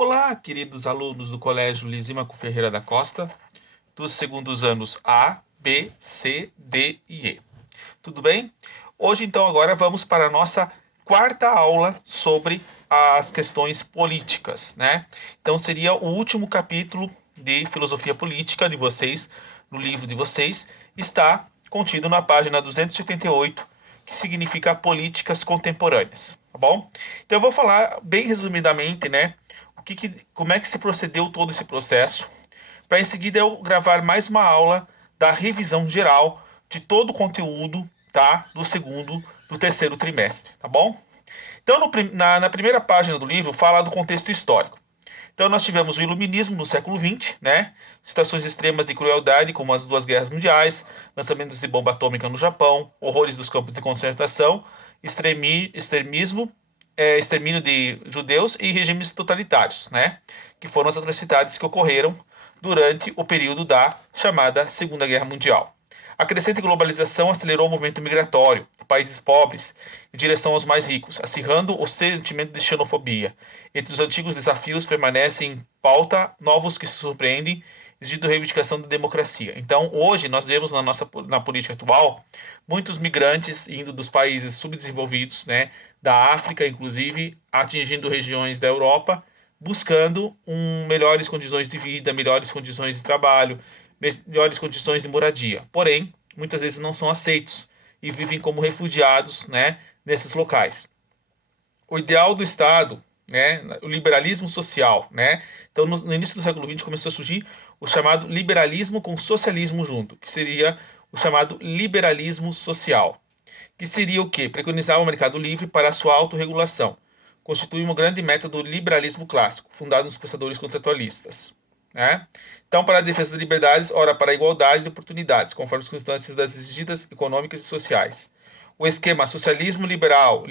Olá, queridos alunos do Colégio Lisímaco Ferreira da Costa, dos segundos anos A, B, C, D e E. Tudo bem? Hoje, então, agora vamos para a nossa quarta aula sobre as questões políticas, né? Então, seria o último capítulo de filosofia política de vocês, no livro de vocês, está contido na página 288, que significa políticas contemporâneas, tá bom? Então, eu vou falar bem resumidamente, né? Como é que se procedeu todo esse processo, para em seguida eu gravar mais uma aula da revisão geral de todo o conteúdo, tá? Do terceiro trimestre, tá bom? Então, na primeira página do livro, fala do contexto histórico. Então, nós tivemos o iluminismo no século XX, né? Situações extremas de crueldade, como as duas guerras mundiais, lançamentos de bomba atômica no Japão, horrores dos campos de concentração, extremismo, extermínio de judeus e regimes totalitários, né? Que foram as atrocidades que ocorreram durante o período da chamada Segunda Guerra Mundial. A crescente globalização acelerou o movimento migratório de países pobres em direção aos mais ricos, acirrando o sentimento de xenofobia. Entre os antigos desafios permanecem em pauta novos que se surpreendem, exigindo reivindicação da democracia. Então, hoje, nós vemos na política atual muitos migrantes indo dos países subdesenvolvidos, né, da África, inclusive, atingindo regiões da Europa, buscando melhores condições de vida, melhores condições de trabalho, melhores condições de moradia. Porém, muitas vezes não são aceitos e vivem como refugiados, né, nesses locais. O ideal do Estado, né, o liberalismo social, né? Então, no início do século XX começou a surgir o chamado liberalismo com socialismo junto, que seria o chamado liberalismo social, que seria o quê? Preconizar o mercado livre para a sua autorregulação. Constitui uma grande meta do liberalismo clássico, fundado nos pensadores contratualistas. Né? Então, para a defesa das liberdades, ora para a igualdade de oportunidades, conforme as circunstâncias das exigidas econômicas e sociais. O esquema socialismo liberal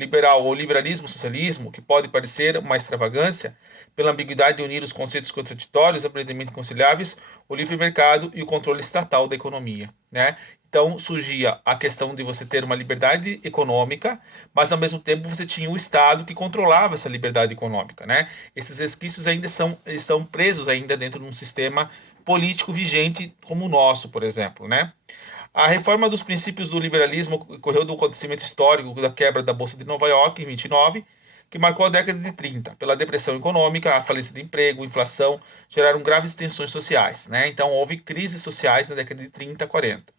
ou liberalismo socialismo, que pode parecer uma extravagância, pela ambiguidade de unir os conceitos contraditórios, aparentemente conciliáveis, o livre mercado e o controle estatal da economia. Né? Então surgia a questão de você ter uma liberdade econômica, mas ao mesmo tempo você tinha o Estado que controlava essa liberdade econômica, né? Esses resquícios ainda estão presos ainda dentro de um sistema político vigente como o nosso, por exemplo, né? A reforma dos princípios do liberalismo ocorreu do acontecimento histórico da quebra da Bolsa de Nova York em 29, que marcou a década de 30. Pela depressão econômica, a falência do emprego, inflação, geraram graves tensões sociais, né? Então houve crises sociais na década de 30 a 40.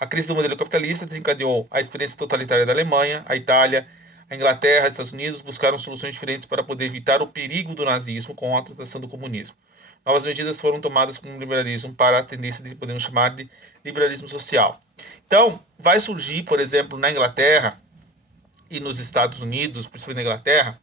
A crise do modelo capitalista desencadeou a experiência totalitária da Alemanha, a Itália, a Inglaterra e os Estados Unidos buscaram soluções diferentes para poder evitar o perigo do nazismo com a tentação do comunismo. Novas medidas foram tomadas com o liberalismo para a tendência de podemos chamar de liberalismo social. Então, vai surgir, por exemplo, na Inglaterra e nos Estados Unidos, principalmente na Inglaterra,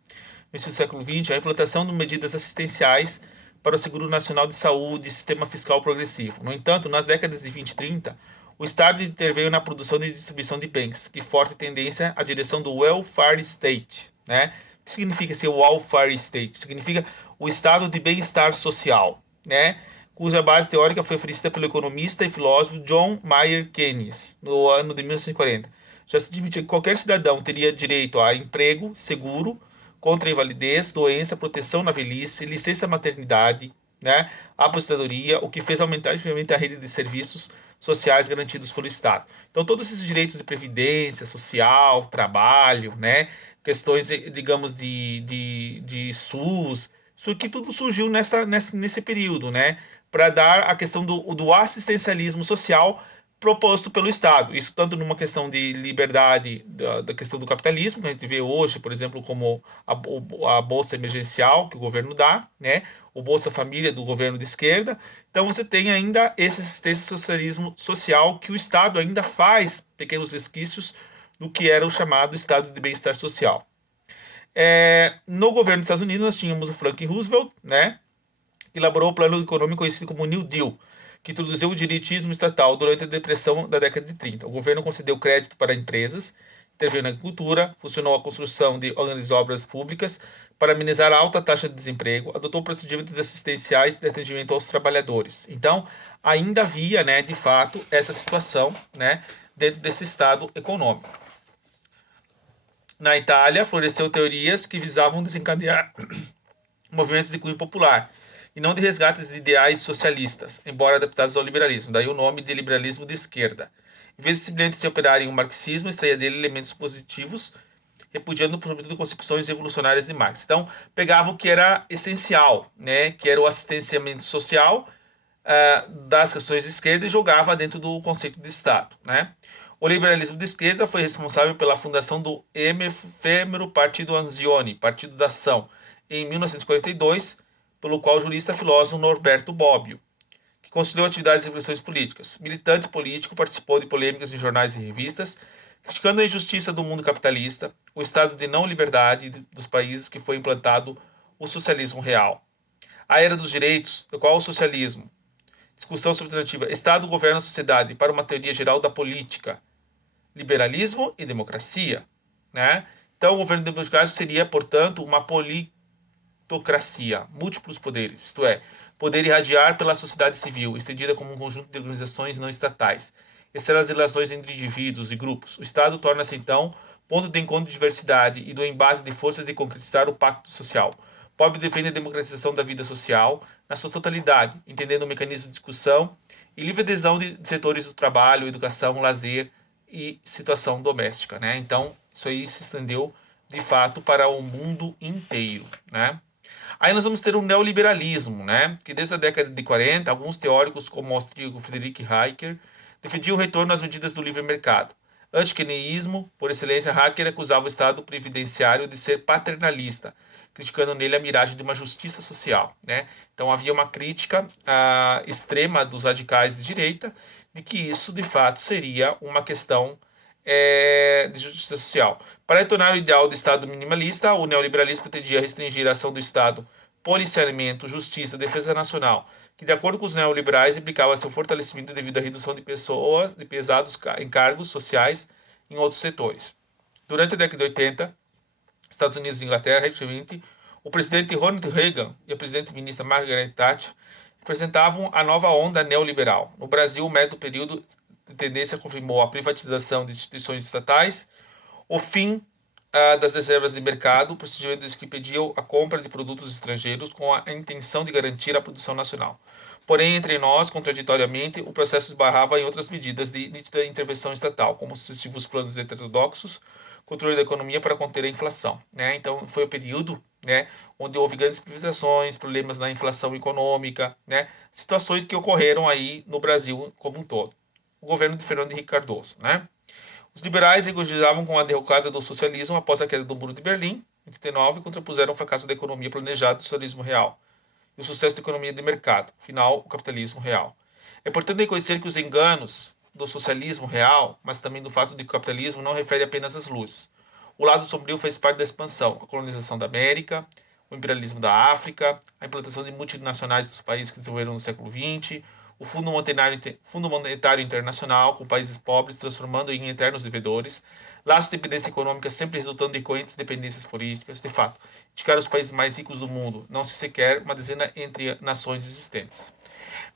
no início do século XX, a implantação de medidas assistenciais para o Seguro Nacional de Saúde e sistema fiscal progressivo. No entanto, nas décadas de 20 e 30, o Estado interveio na produção e distribuição de bens, que forte tendência à direção do welfare state. Né? O que significa esse welfare state? Significa o estado de bem-estar social, né? Cuja base teórica foi oferecida pelo economista e filósofo John Maynard Keynes, no ano de 1940. Já se admitia que qualquer cidadão teria direito a emprego seguro, contra a invalidez, doença, proteção na velhice, licença maternidade, né, aposentadoria, o que fez aumentar efetivamente a rede de serviços sociais garantidos pelo Estado. Então, todos esses direitos de previdência social, trabalho, né, questões, digamos, de SUS, isso aqui tudo surgiu nesse período, né, para dar a questão do assistencialismo social proposto pelo Estado. Isso tanto numa questão de liberdade da questão do capitalismo, que a gente vê hoje, por exemplo, como a Bolsa Emergencial que o governo dá, né? O Bolsa Família do governo de esquerda. Então você tem ainda esse socialismo social que o Estado ainda faz pequenos resquícios do que era o chamado Estado de Bem-Estar Social. No governo dos Estados Unidos nós tínhamos o Franklin Roosevelt, né? Que elaborou o plano econômico conhecido como New Deal, que introduziu o direitismo estatal durante a depressão da década de 30. O governo concedeu crédito para empresas, interveio na agricultura, funcionou a construção de grandes obras públicas para amenizar a alta taxa de desemprego, adotou procedimentos assistenciais de atendimento aos trabalhadores. Então, ainda havia, né, de fato, essa situação, né, dentro desse estado econômico. Na Itália, floresceu teorias que visavam desencadear movimentos de cunho popular, e não de resgates de ideais socialistas, embora adaptados ao liberalismo, daí o nome de liberalismo de esquerda. Em vez de simplesmente se operar em um marxismo, extraía dele elementos positivos, repudiando, sobretudo, concepções revolucionárias de Marx. Então, pegava o que era essencial, né, que era o assistenciamento social das questões de esquerda e jogava dentro do conceito de Estado. Né? O liberalismo de esquerda foi responsável pela fundação do efêmero Partido Anzioni, Partido da Ação, em 1942, pelo qual o jurista e filósofo Norberto Bobbio, que conciliou atividades e reflexões políticas. Militante político, participou de polêmicas em jornais e revistas, criticando a injustiça do mundo capitalista, o estado de não liberdade dos países que foi implantado o socialismo real. A era dos direitos, do qual o socialismo, discussão sobre alternativa, Estado governa a sociedade para uma teoria geral da política, liberalismo e democracia. Né? Então, o governo democrático seria, portanto, uma politocracia, múltiplos poderes, isto é, poder irradiar pela sociedade civil, estendida como um conjunto de organizações não estatais. Essas as relações entre indivíduos e grupos. O Estado torna-se, então, ponto de encontro de diversidade e do embate de forças de concretizar o pacto social. Pobre defende a democratização da vida social na sua totalidade, entendendo o mecanismo de discussão e livre adesão de setores do trabalho, educação, lazer e situação doméstica. Né? Então, isso aí se estendeu, de fato, para o mundo inteiro. Né? Aí nós vamos ter um neoliberalismo, né? Que desde a década de 40, alguns teóricos, como o austríaco Friedrich Hayek, defendiam o retorno às medidas do livre mercado. Antiqueneísmo, por excelência, Hayek acusava o Estado previdenciário de ser paternalista, criticando nele a miragem de uma justiça social. Né? Então havia uma crítica extrema dos radicais de direita de que isso, de fato, seria uma questão de justiça social. Para retornar ao ideal do Estado minimalista, o neoliberalismo pretendia restringir a ação do Estado, policiamento, justiça, defesa nacional, que, de acordo com os neoliberais, implicava seu fortalecimento devido à redução de pessoas, de pesados encargos sociais em outros setores. Durante a década de 80, Estados Unidos e Inglaterra, respectivamente, o presidente Ronald Reagan e a presidente-ministra Margaret Thatcher representavam a nova onda neoliberal. No Brasil, o médio período de tendência confirmou a privatização de instituições estatais, o fim das reservas de mercado, procedimentos que pediam a compra de produtos estrangeiros com a intenção de garantir a produção nacional. Porém, entre nós, contraditoriamente, o processo esbarrava em outras medidas de nítida intervenção estatal, como sucessivos planos heterodoxos, controle da economia para conter a inflação. Né? Então, foi o período, né, onde houve grandes privatizações, problemas na inflação econômica, né, situações que ocorreram aí no Brasil como um todo. O governo de Fernando Henrique Cardoso. Né? Os liberais regozijavam com a derrocada do socialismo após a queda do Muro de Berlim, em 1939, e contrapuseram o fracasso da economia planejada do socialismo real e o sucesso da economia de mercado, final, o capitalismo real. É importante reconhecer que os enganos do socialismo real, mas também do fato de que o capitalismo não refere apenas às luzes. O lado sombrio fez parte da expansão, a colonização da América, o imperialismo da África, a implantação de multinacionais dos países que desenvolveram no século XX, o Fundo Monetário Internacional, com países pobres transformando em eternos devedores, laços de dependência econômica sempre resultando de correntes dependências políticas. De fato, indicar os países mais ricos do mundo, não se sequer uma dezena entre nações existentes.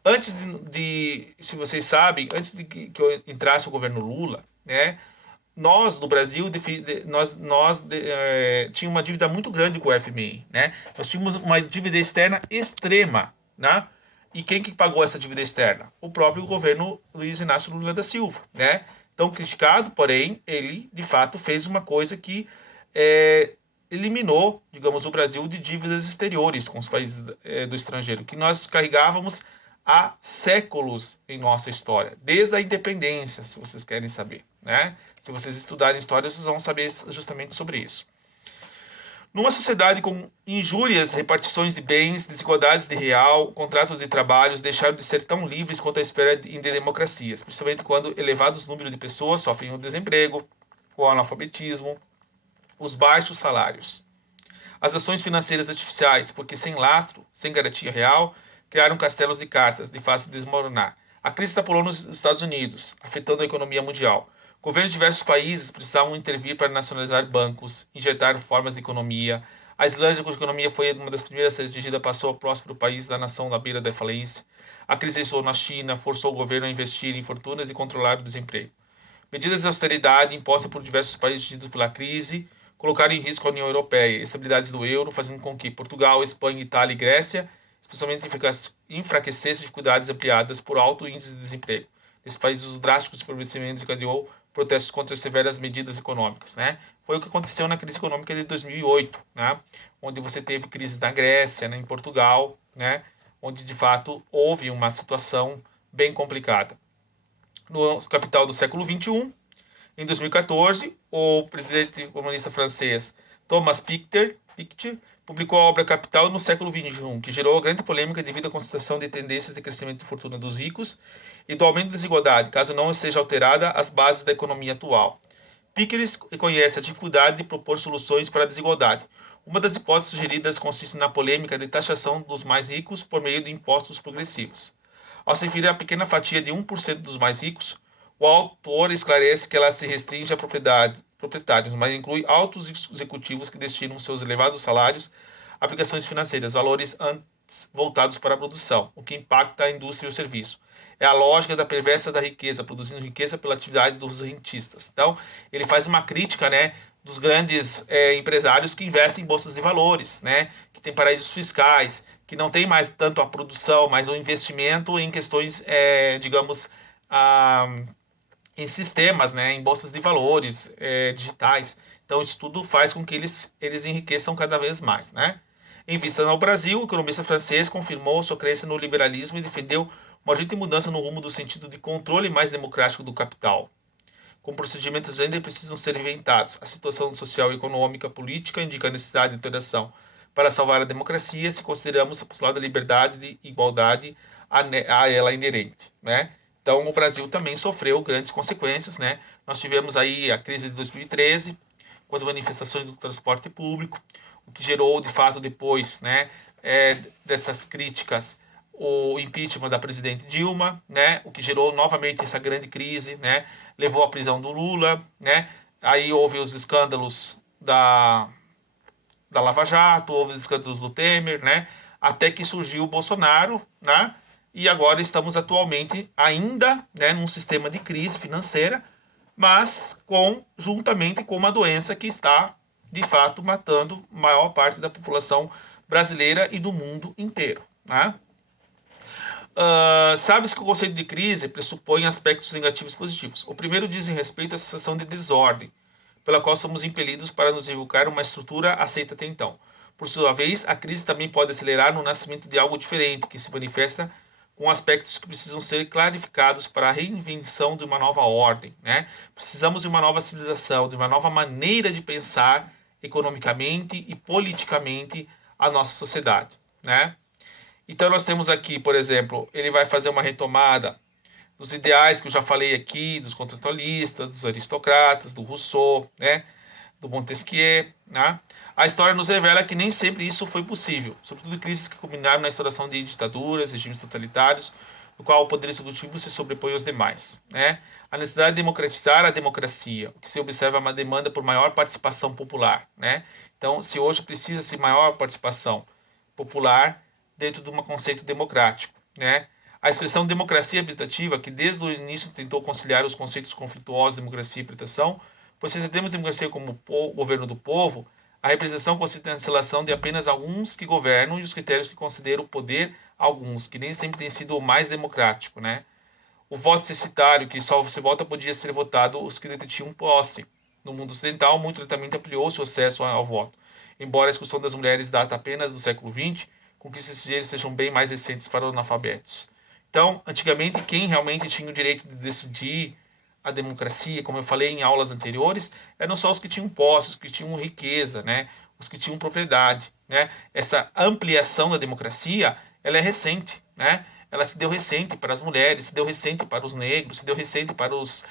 Antes se vocês sabem, antes de que eu entrasse o governo Lula, né, nós no Brasil tínhamos uma dívida muito grande com o FMI, né? Nós tínhamos uma dívida externa extrema, né? E quem que pagou essa dívida externa? O próprio governo Luiz Inácio Lula da Silva, né? Então criticado, porém, ele de fato fez uma coisa que eliminou, digamos, o Brasil de dívidas exteriores com os países do estrangeiro, que nós carregávamos há séculos em nossa história, desde a independência, se vocês querem saber, né? Se vocês estudarem história, vocês vão saber justamente sobre isso. Numa sociedade com injúrias, repartições de bens, desigualdades de real, contratos de trabalhos deixaram de ser tão livres quanto a espera de democracias, principalmente quando elevados números de pessoas sofrem o desemprego, o analfabetismo, os baixos salários. As ações financeiras artificiais, porque sem lastro, sem garantia real, criaram castelos de cartas de fácil desmoronar. A crise estapulou nos Estados Unidos, afetando a economia mundial. Governos de diversos países precisavam intervir para nacionalizar bancos, injetar formas de economia. A Islândia, cuja economia foi uma das primeiras a ser atingida, passou ao próximo país da nação na beira da falência. A crise ressoou na China, forçou o governo a investir em fortunas e controlar o desemprego. Medidas de austeridade impostas por diversos países atingidos pela crise colocaram em risco a União Europeia e estabilidade do euro, fazendo com que Portugal, Espanha, Itália e Grécia, especialmente, enfraquecessem dificuldades ampliadas por alto índice de desemprego. Nesse país, os drásticos empobrecimentos encadeou protestos contra as severas medidas econômicas, né? Foi o que aconteceu na crise econômica de 2008, né? Onde você teve crise na Grécia, né? Em Portugal, né? Onde de fato houve uma situação bem complicada. No capital do século XXI, em 2014, o presidente comunista francês Thomas Piketty publicou a obra Capital no século XXI, que gerou grande polêmica devido à constatação de tendências de crescimento de fortuna dos ricos e do aumento da desigualdade, caso não esteja alterada as bases da economia atual. Piketty reconhece a dificuldade de propor soluções para a desigualdade. Uma das hipóteses sugeridas consiste na polêmica de taxação dos mais ricos por meio de impostos progressivos. Ao se referir à pequena fatia de 1% dos mais ricos, o autor esclarece que ela se restringe a proprietários, mas inclui altos executivos que destinam seus elevados salários a aplicações financeiras, valores antes voltados para a produção, o que impacta a indústria e o serviço. É a lógica da perversa da riqueza, produzindo riqueza pela atividade dos rentistas. Então, ele faz uma crítica, né, dos grandes empresários que investem em bolsas de valores, né, que tem paraísos fiscais, que não tem mais tanto a produção, mas o investimento em questões, digamos, ah, em sistemas, né, em bolsas de valores digitais. Então, isso tudo faz com que eles enriqueçam cada vez mais, né? Em vista ao Brasil, o economista francês confirmou sua crença no liberalismo e defendeu uma urgente mudança no rumo do sentido de controle mais democrático do capital. Com procedimentos ainda precisam ser inventados. A situação social, econômica, política indica a necessidade de interação para salvar a democracia, se consideramos a postulado da liberdade e igualdade a ela inerente, né? Então, o Brasil também sofreu grandes consequências, né? Nós tivemos aí a crise de 2013, com as manifestações do transporte público, o que gerou, de fato, depois, né, dessas críticas, o impeachment da presidente Dilma, né, o que gerou novamente essa grande crise, né, levou à prisão do Lula, né, aí houve os escândalos da Lava Jato, houve os escândalos do Temer, né, até que surgiu o Bolsonaro, né, e agora estamos atualmente ainda, né, num sistema de crise financeira, mas juntamente com uma doença que está, de fato, matando a maior parte da população brasileira e do mundo inteiro, né? Sabes que o conceito de crise pressupõe aspectos negativos e positivos. O primeiro diz respeito à sensação de desordem, pela qual somos impelidos para nos evocar uma estrutura aceita até então. Por sua vez, a crise também pode acelerar no nascimento de algo diferente, que se manifesta com aspectos que precisam ser clarificados para a reinvenção de uma nova ordem, né? Precisamos de uma nova civilização, de uma nova maneira de pensar economicamente e politicamente a nossa sociedade, né? Então nós temos aqui, por exemplo, ele vai fazer uma retomada dos ideais que eu já falei aqui, dos contratualistas, dos aristocratas, do Rousseau, né, do Montesquieu, né? A história nos revela que nem sempre isso foi possível, sobretudo em crises que culminaram na instauração de ditaduras, regimes totalitários, no qual o poder executivo se sobrepõe aos demais, né? A necessidade de democratizar a democracia, o que se observa é uma demanda por maior participação popular, né? Então, se hoje precisa-se maior participação popular dentro de um conceito democrático, né? A expressão democracia habitativa, que desde o início tentou conciliar os conceitos conflituosos de democracia e representação, pois se entendemos democracia como governo do povo, a representação consiste na relação de apenas alguns que governam e os critérios que consideram o poder alguns, que nem sempre tem sido o mais democrático, né? O voto censitário, que só se vota podia ser votado os que detinham posse. No mundo ocidental, muito lentamente ampliou-se o acesso ao voto, embora a discussão das mulheres data apenas do século XX, com que esses direitos sejam bem mais recentes para os analfabetos. Então, antigamente, quem realmente tinha o direito de decidir a democracia, como eu falei em aulas anteriores, eram só os que tinham posse, os que tinham riqueza, né? Os que tinham propriedade, né? Essa ampliação da democracia, ela é recente, né? Ela se deu recente para as mulheres, se deu recente para os negros, se deu recente para os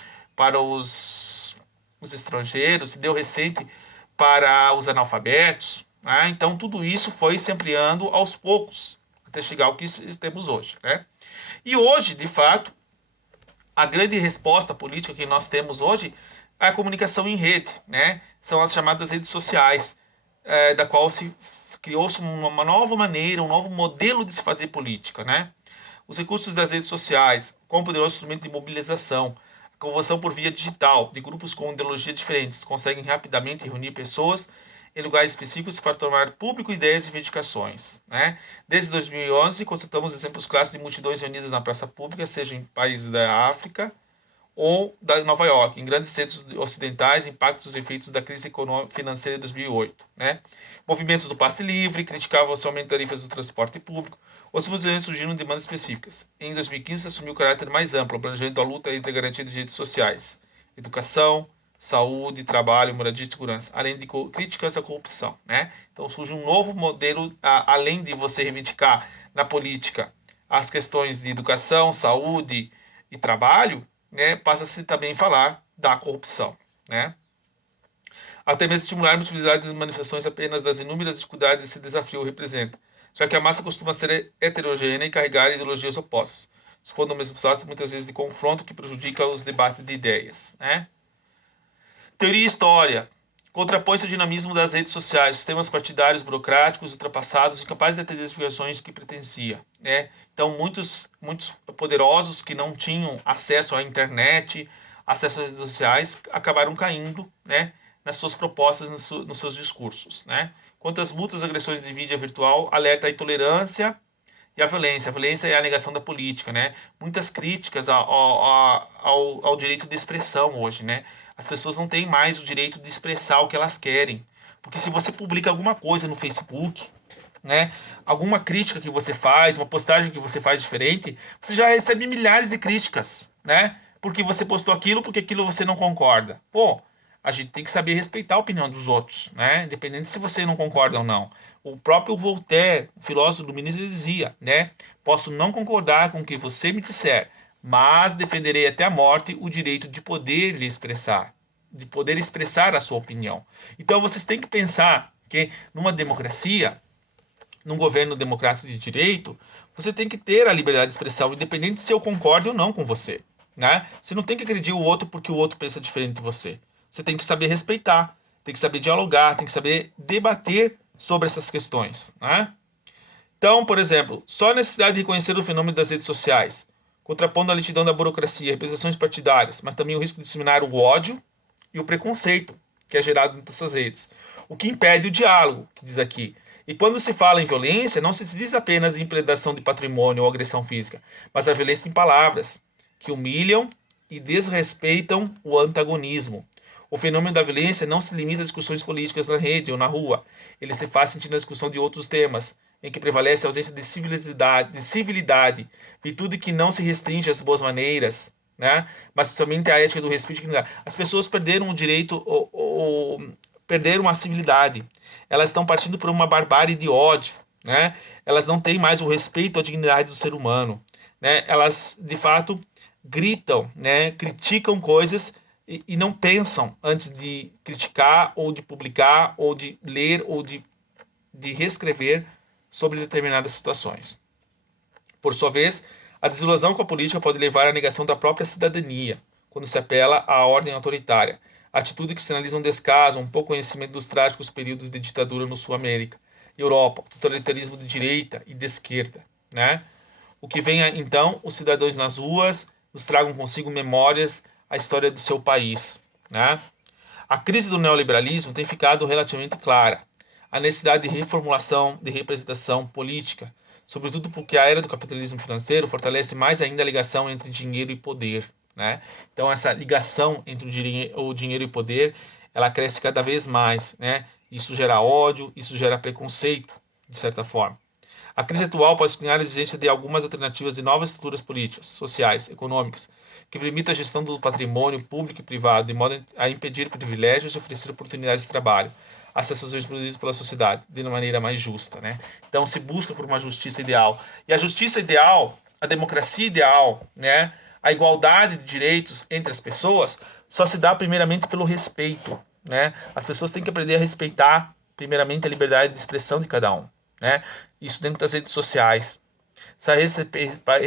estrangeiros, se deu recente para os analfabetos, né? Então, tudo isso foi se ampliando aos poucos, até chegar ao que temos hoje, né? E hoje, de fato, a grande resposta política que nós temos hoje é a comunicação em rede, né? São as chamadas redes sociais, da qual se criou-se uma nova maneira, um novo modelo de se fazer política, né? Os recursos das redes sociais, como poderoso instrumento de mobilização, a Conversão por via digital, de grupos com ideologias diferentes, conseguem rapidamente reunir pessoas em lugares específicos para tornar público ideias e reivindicações. Né? Desde 2011, constatamos exemplos clássicos de multidões reunidas na praça pública, seja em países da África ou da Nova York, em grandes centros ocidentais, impactos dos efeitos da crise financeira de 2008. Né? Movimentos do passe livre criticavam o aumento de tarifas do transporte público. Outros movimentos surgiram demandas específicas. Em 2015, assumiu o caráter mais amplo, abrangendo a luta entre a garantia de direitos sociais, educação, saúde, trabalho, moradia e segurança, além de críticas à corrupção. Né? Então surge um novo modelo, além de você reivindicar na política as questões de educação, saúde e trabalho, né, passa-se também a falar da corrupção. Né? Até mesmo estimular a multiplicidade das manifestações apenas das inúmeras dificuldades que esse desafio representa, já que a massa costuma ser heterogênea e carregar ideologias opostas, expondo ao mesmo espaço muitas vezes de confronto que prejudica os debates de ideias. Né? Teoria e história. Contrapõe-se o dinamismo das redes sociais, sistemas partidários burocráticos, ultrapassados, incapazes de atender as obrigações que pertencia. Né? Então, muitos poderosos que não tinham acesso à internet, acesso às redes sociais, acabaram caindo, né, nas suas propostas, nos seus discursos. Né? Quanto às múltiplas agressões de mídia virtual, alerta a intolerância e a violência. A violência é a negação da política. Né? Muitas críticas ao direito de expressão hoje. Né? As pessoas não têm mais o direito de expressar o que elas querem. Porque se você publica alguma coisa no Facebook, né, alguma crítica que você faz, uma postagem que você faz diferente, você já recebe milhares de críticas, né? Porque você postou aquilo, porque aquilo você não concorda. Pô, a gente tem que saber respeitar a opinião dos outros, né? Independente se você não concorda ou não. O próprio Voltaire, filósofo iluminista, dizia, né? Posso não concordar com o que você me disser, mas defenderei até a morte o direito de poder lhe expressar, de poder expressar a sua opinião. Então vocês têm que pensar que numa democracia, num governo democrático de direito, você tem que ter a liberdade de expressão, independente se eu concordo ou não com você. Né? Você não tem que agredir o outro porque o outro pensa diferente de você. Você tem que saber respeitar, tem que saber dialogar, tem que saber debater sobre essas questões. Né? Então, por exemplo, só a necessidade de reconhecer o fenômeno das redes sociais, contrapondo a lentidão da burocracia, representações partidárias, mas também o risco de disseminar o ódio e o preconceito que é gerado nessas redes. O que impede o diálogo, que diz aqui. E quando se fala em violência, não se diz apenas em predação de patrimônio ou agressão física, mas a violência em palavras, que humilham e desrespeitam o antagonismo. O fenômeno da violência não se limita a discussões políticas na rede ou na rua. Ele se faz sentir na discussão de outros temas, em que prevalece a ausência de civilidade, virtude que não se restringe às boas maneiras, né? Mas somente a ética do respeito e dignidade. As pessoas perderam o direito, perderam a civilidade. Elas estão partindo por uma barbárie de ódio, né? Elas não têm mais o respeito à dignidade do ser humano, né? Elas, de fato, gritam, né? Criticam coisas e não pensam antes de criticar ou de publicar ou de ler ou de reescrever sobre determinadas situações. Por sua vez, a desilusão com a política pode levar à negação da própria cidadania, quando se apela à ordem autoritária, atitude que sinaliza um descaso, um pouco conhecimento dos trágicos períodos de ditadura no Sul-América, Europa, totalitarismo de direita e de esquerda. Né? O que vem então, os cidadãos nas ruas nos tragam consigo memórias, a história do seu país. Né? A crise do neoliberalismo tem ficado relativamente clara. A necessidade de reformulação, de representação política, sobretudo porque a era do capitalismo financeiro fortalece mais ainda a ligação entre dinheiro e poder. Né? Então essa ligação entre o dinheiro e o poder, ela cresce cada vez mais. Né? Isso gera ódio, isso gera preconceito, de certa forma. A crise atual pode explicar a exigência de algumas alternativas de novas estruturas políticas, sociais, econômicas, que permitam a gestão do patrimônio público e privado, de modo a impedir privilégios e oferecer oportunidades de trabalho, acesso aos bens produzidos pela sociedade, de uma maneira mais justa. Né? Então se busca por uma justiça ideal. E a justiça ideal, a democracia ideal, né? A igualdade de direitos entre as pessoas só se dá primeiramente pelo respeito. Né? As pessoas têm que aprender a respeitar primeiramente a liberdade de expressão de cada um. Né? Isso dentro das redes sociais. Se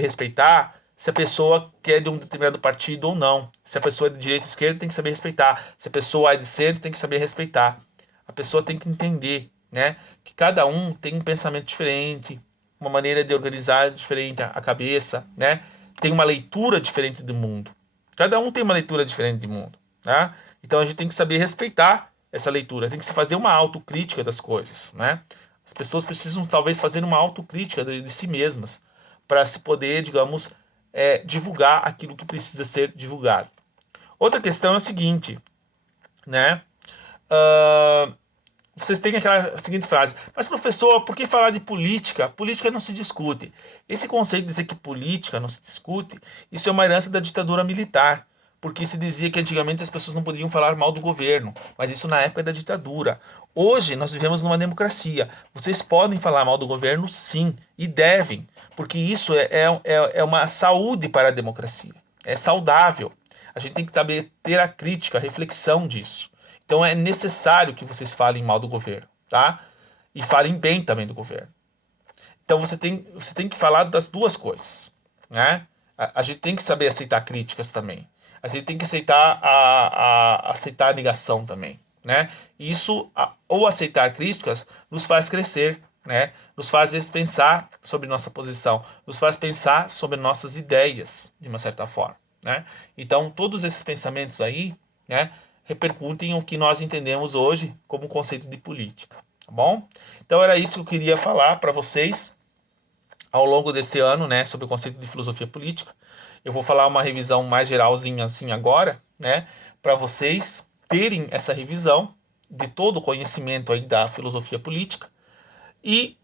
respeitar se a pessoa quer de um determinado partido ou não. Se a pessoa é de direita ou esquerda, tem que saber respeitar. Se a pessoa é de centro, tem que saber respeitar. A pessoa tem que entender, né, que cada um tem um pensamento diferente, uma maneira de organizar diferente a cabeça, né? Tem uma leitura diferente do mundo, Cada um tem uma leitura diferente de mundo, né? Então a gente tem que saber respeitar essa leitura, tem que se fazer uma autocrítica das coisas, né? As pessoas precisam talvez fazer uma autocrítica de si mesmas para se poder, digamos, divulgar aquilo que precisa ser divulgado. Outra questão é o seguinte, né? Uh, vocês têm aquela seguinte frase: mas professor, por que falar de política? Política não se discute. Esse conceito de dizer que política não se discute, isso é uma herança da ditadura militar, porque se dizia que antigamente as pessoas não podiam falar mal do governo, mas isso na época da ditadura. Hoje nós vivemos numa democracia. Vocês podem falar mal do governo, sim, e devem, porque isso é uma saúde para a democracia. É saudável. A gente tem que saber ter a crítica, a reflexão disso. Então é necessário que vocês falem mal do governo, tá? E falem bem também do governo. Então você tem que falar das duas coisas, né? A gente tem que saber aceitar críticas também. A gente tem que aceitar a negação também, né? Isso, ou aceitar críticas, nos faz crescer, né? Nos faz pensar sobre nossa posição, nos faz pensar sobre nossas ideias, de uma certa forma, né? Então, todos esses pensamentos aí, né, repercutem o que nós entendemos hoje como conceito de política, tá bom? Então, era isso que eu queria falar para vocês ao longo desse ano, né, sobre o conceito de filosofia política. Eu vou falar uma revisão mais geralzinha assim agora, né, para vocês terem essa revisão de todo o conhecimento aí da filosofia política e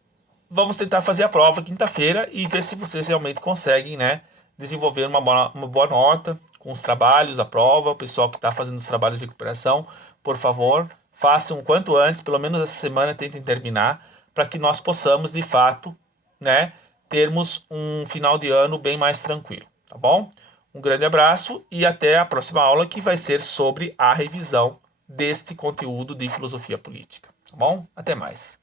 vamos tentar fazer a prova quinta-feira e ver se vocês realmente conseguem, né, desenvolver uma boa nota com os trabalhos, a prova. O pessoal que está fazendo os trabalhos de recuperação, por favor, façam o quanto antes, pelo menos essa semana tentem terminar, para que nós possamos, de fato, né, termos um final de ano bem mais tranquilo, tá bom? Um grande abraço e até a próxima aula, que vai ser sobre a revisão deste conteúdo de filosofia política, tá bom? Até mais.